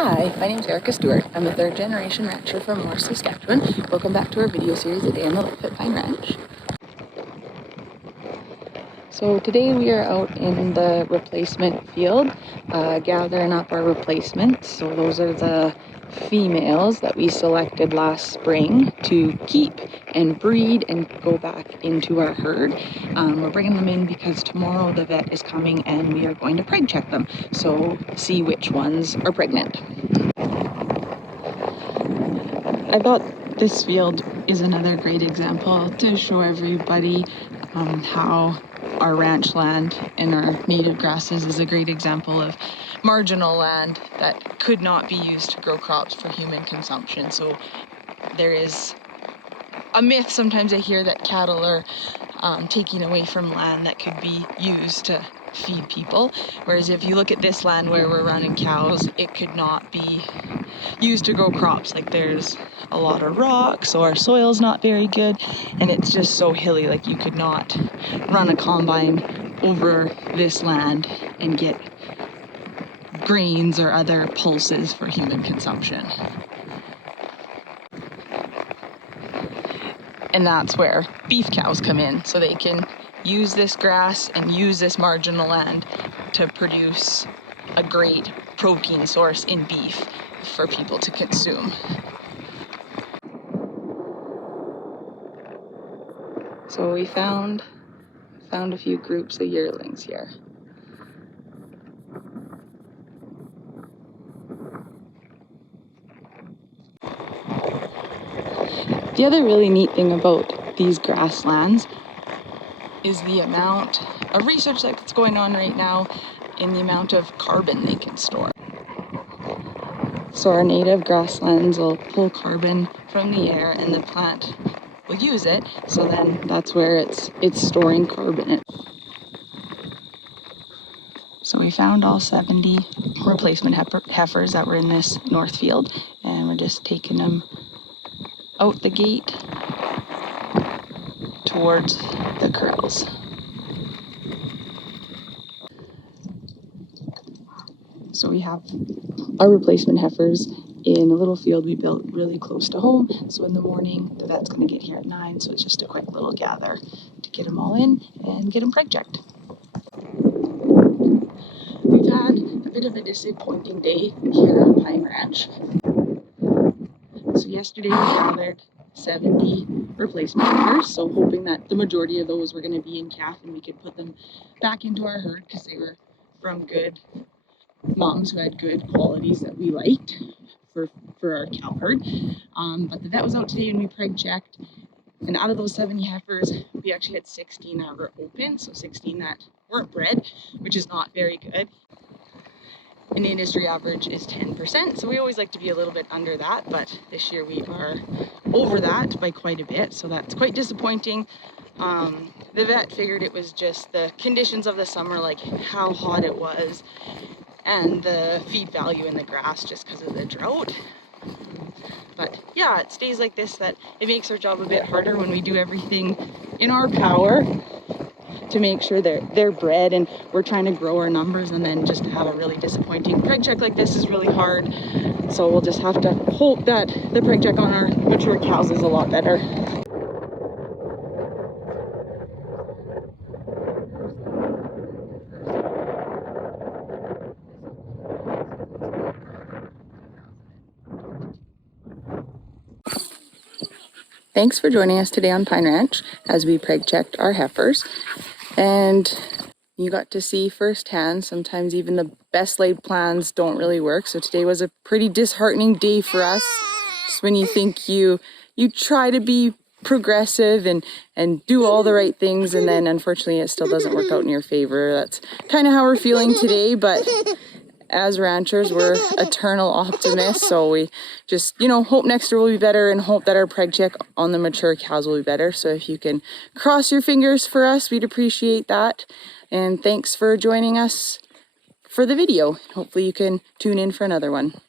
Hi, my name is Erika Stewart. I'm a third generation rancher from North Saskatchewan. Welcome back to our video series, A Day in the Life at Pine Ranch. So today we are out in the replacement field, gathering up our replacements. So those are the females that we selected last spring to keep and breed and go back into our herd. We're bringing them in because tomorrow the vet is coming and we are going to preg check them. So see which ones are pregnant. I thought this field is another great example to show everybody how our ranch land and our native grasses is a great example of marginal land that could not be used to grow crops for human consumption. So there is a myth sometimes I hear that cattle are taking away from land that could be used to feed people, whereas if you look at this land where we're running cows, it could not be used to grow crops. Like there's a lot of rocks, so our soil's not very good, and it's just so hilly, like you could not run a combine over this land and get grains or other pulses for human consumption. And that's where beef cows come in, so they can use this grass and use this marginal land to produce a great protein source in beef for people to consume. So we found a few groups of yearlings here. The other really neat thing about these grasslands is the amount of research that's going on right now in the amount of carbon they can store. So our native grasslands will pull carbon from the air and the plant will use it, so then that's where it's storing carbon. So we found all 70 replacement heifers that were in this north field, and we're just taking them out the gate towards the corrals. So we have our replacement heifers in a little field we built really close to home. So in the morning, the vet's going to get here at 9, so it's just a quick little gather to get them all in and get them preg checked. We've had a bit of a disappointing day here on Pine Ranch. So yesterday we gathered 70 replacement heifers, so hoping that the majority of those were going to be in calf and we could put them back into our herd because they were from good moms who had good qualities that we liked for our cow herd. But the vet was out today and we preg checked, and out of those 70 heifers we actually had 16 that were open, so 16 that weren't bred, which is not very good. An industry average is 10%, so we always like to be a little bit under that, but this year we are over that by quite a bit, so that's quite disappointing. The vet figured it was just the conditions of the summer, like how hot it was, and the feed value in the grass just because of the drought. But yeah, it stays like this that it makes our job a bit harder when we do everything in our power to make sure they're bred, and we're trying to grow our numbers, and then just to have a really disappointing preg check like this is really hard. So we'll just have to hope that the preg check on our mature cows is a lot better. Thanks for joining us today on Pine Ranch as we preg checked our heifers, and you got to see firsthand sometimes even the best laid plans don't really work. So today was a pretty disheartening day for us. Just when you think you try to be progressive and do all the right things, and then unfortunately it still doesn't work out in your favor. That's kind of how we're feeling today, but as ranchers, we're eternal optimists, so we just, hope next year will be better and hope that our preg check on the mature cows will be better. So if you can cross your fingers for us, we'd appreciate that. And thanks for joining us for the video. Hopefully you can tune in for another one.